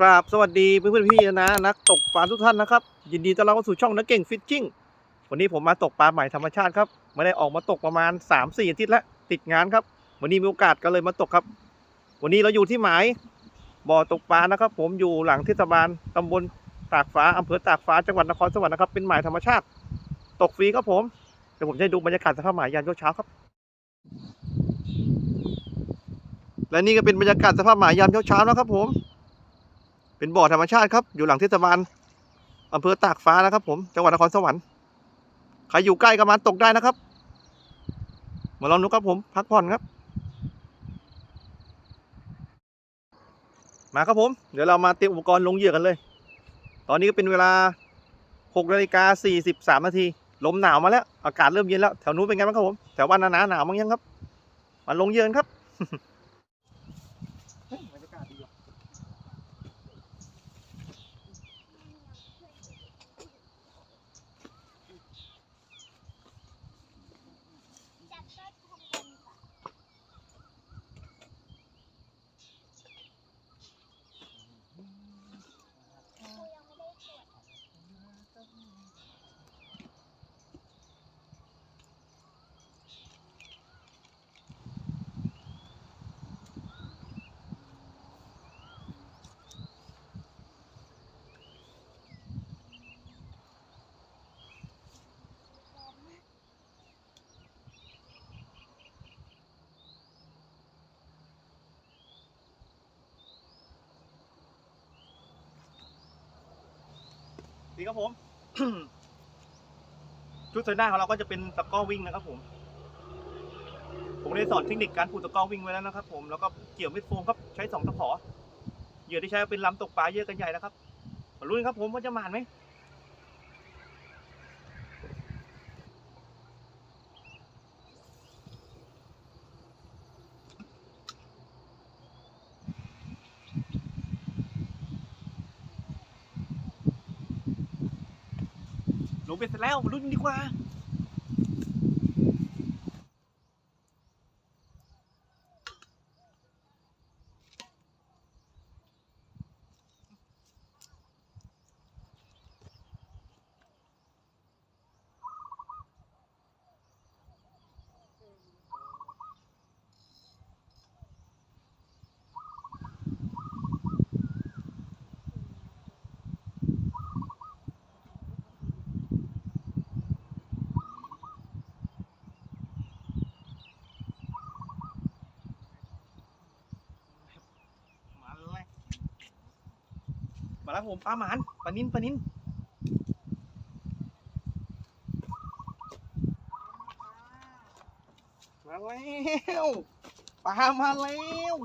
กราบสวัสดีเพื่อนๆพี่ๆนะนักตกปลาทุกท่านนะครับ ยินดีต้อนรับเข้าสู่ช่องนักเก่งฟิชชิ่งวันนี้ผมมาตกปลาใหม่ธรรมชาติครับไม่ได้ออกมาตกประมาณ 3-4อาทิตย์แล้วติดงานครับ วันนี้มีโอกาสก็เลยมาตกครับ วันนี้เราอยู่ที่หมายบ่อตกปลานะครับ ผมอยู่หลังเทศบาลตำบลตากฟ้าอำเภอตากฟ้าจังหวัดนครสวรรค์นะครับเป็นหมายธรรมชาติ ตกฟรีครับผมเดี๋ยวผมจะให้ดูบรรยากาศสภาพหมายยามเช้าครับและนี่ก็เป็นบรรยากาศสภาพหมายยามเช้าๆนะครับผม เป็นบ่อธรรมชาติครับ อยู่หลังเทศบาลอำเภอตากฟ้านะครับ ผม จังหวัดนครสวรรค์ ใครอยู่ใกล้ก็มาตกได้นะครับ มาลองดูครับผม พักผ่อนครับ มาครับผม เดี๋ยวเรามาเตรียมอุปกรณ์ลงเหยื่อกันเลย ตอนนี้ก็เป็นเวลา6นาฬิกา43นาที ลมหนาวมาแล้ว อากาศเริ่มเย็นแล้ว แถวนู้นเป็นไงบ้างครับผม แถวบ้านนาหนาหนาวมั้งยังครับ มาลงเหยื่อกันครับ ดีครับผม ชุดเซน่าของเราก็จะเป็นตะก้อวิ่งนะครับ ผม ผมได้สอนเทคนิคการผูกตะก้อวิ่งไว้แล้วนะครับ ผมแล้วก็เกี่ยวมิดโฟมครับใช้สองตะขอเหยื่อที่ใช้เป็นลำตกปลาเยอะกันใหญ่นะครับมาลุ้นครับ ผมว่าจะหมานไหม ไปเสร็จแล้วมาลุ้นดีกว่าเลย มาแล้วผมปลาหมานปลานินปลานินมาแล้วปลามาแล้ว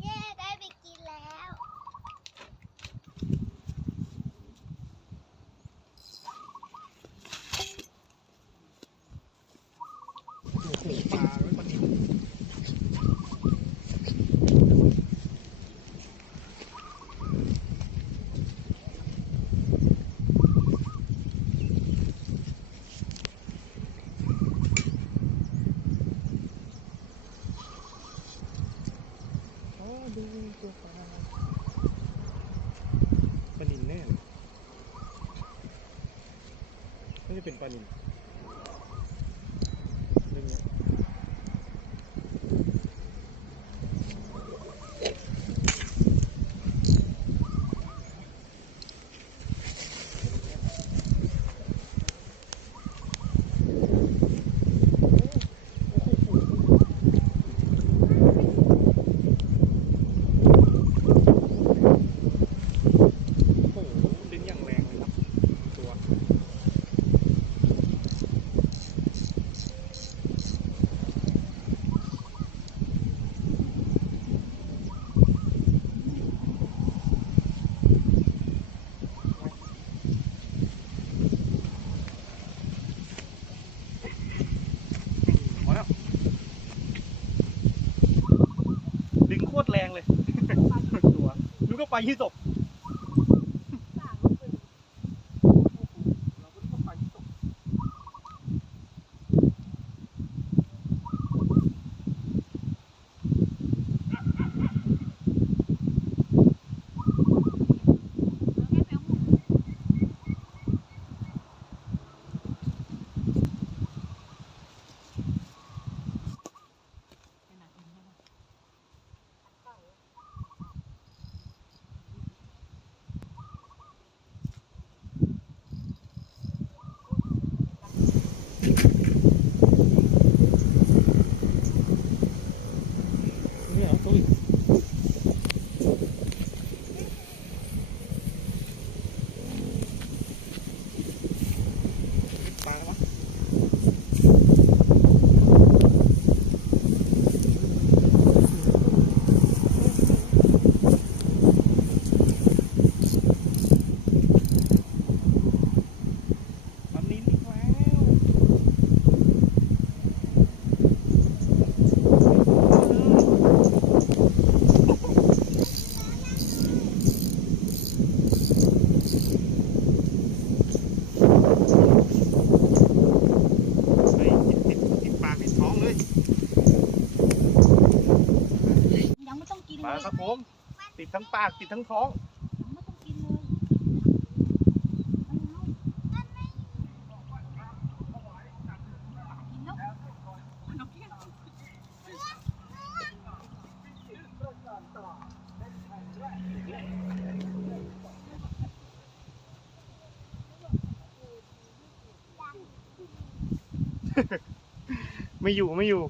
เย้ได้ไปกินแล้วโอ้โหปลาไว้ปลานินโอ้ดูตัวปลาปลานินแน่เลยน่าจะเป็นปลานินเรื่องเนี้ย โอ้โหดึงอย่างแรงเลยครับ ตัว พอแล้วดึงโคตรแรงเลย ตัว นึกว่ากติดทั้งท้อง ไม่ไม่อยู่ไม่อยู่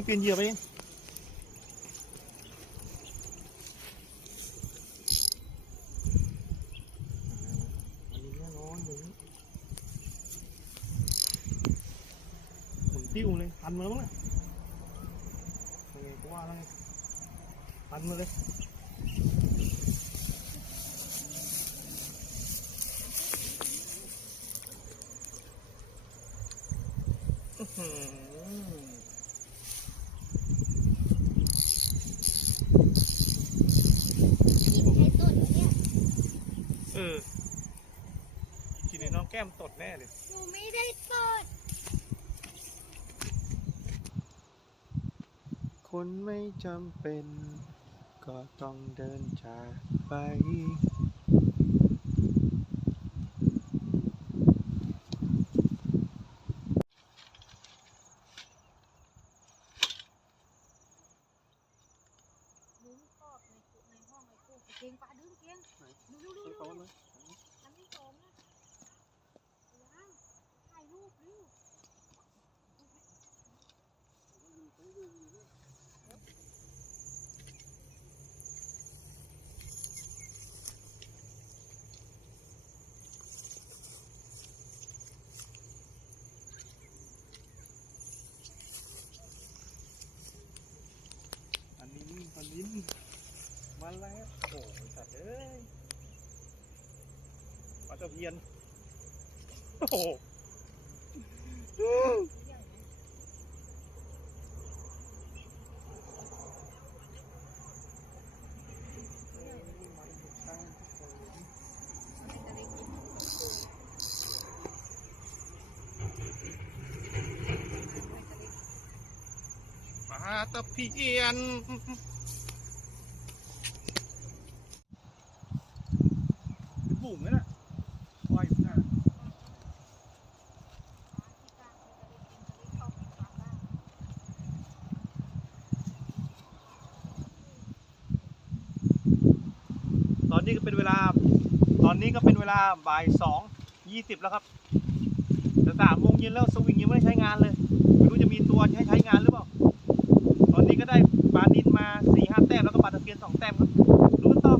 mungkin dia apa ya? tiêu lên, ăn mà lắm này ngày qua đây ăn mà lên Hmm. แน่เลยหนูไม่ได้เปิดคนไม่จำเป็น ก็ต้องเดินจากไป ลิ้นมาแล้วโอ้ยสัตว์เอ้ยปลาตะเพียน โอ้โหปาตะเพียน เป็นเวลา ตอนนี้ก็เป็นเวลาบ่ายสองยี่สิบแล้วครับแต่สามโมงเย็นแล้วสวิงยังไม่ได้ใช้งานเลยไม่รู้จะมีตัวให้ใช้งานหรือเปล่า ตอนนี้ก็ได้ปลาดินมาสี่ห้าแต้มแล้วก็ปลาตะเพียนสองแต้มครับดูกันต่อ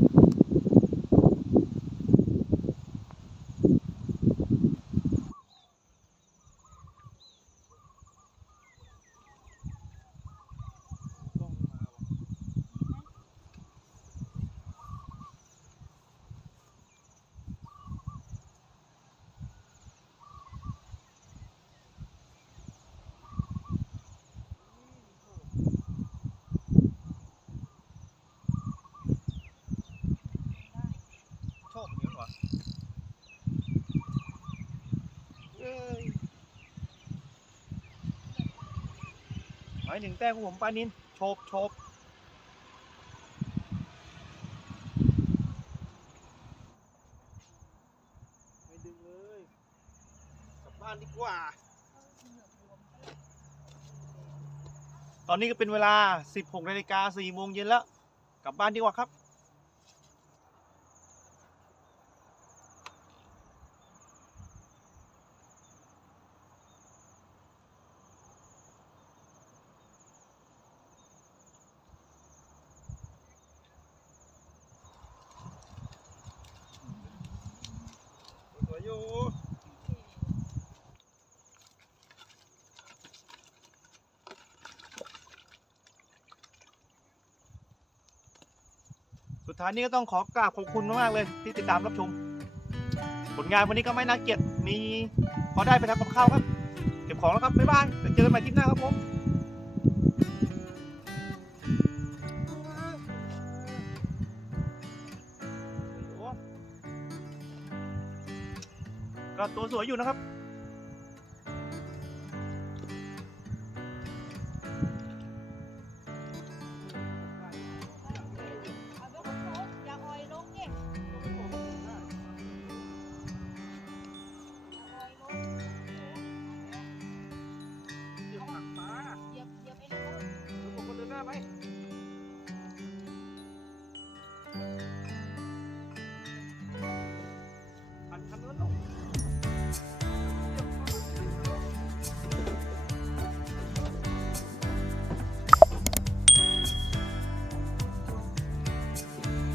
ชอบอย่างนี้วะเอ้ยห มายถึงแต้ของผมปานินโฉบโฉบไม่ดึงเลยกลับบ้านดีกว่า ตอนนี้ก็เป็นเวลา 16นาฬิกา4โมงเย็นแล้ว กลับบ้านดีกว่าครับ อยู่สุดท้ายนี้ก็ต้องขอกราบขอบคุณมากๆเลยที่ติดตามรับชม ผลงานวันนี้ก็ไม่น่าเกลียดมีพอได้ไปทำกับข้าวครับ เก็บของแล้วครับ บ๊ายบายเดี๋ยวเจอกันใหม่ทริปหน้าครับผม ก็ตัวสวยอยู่นะครับ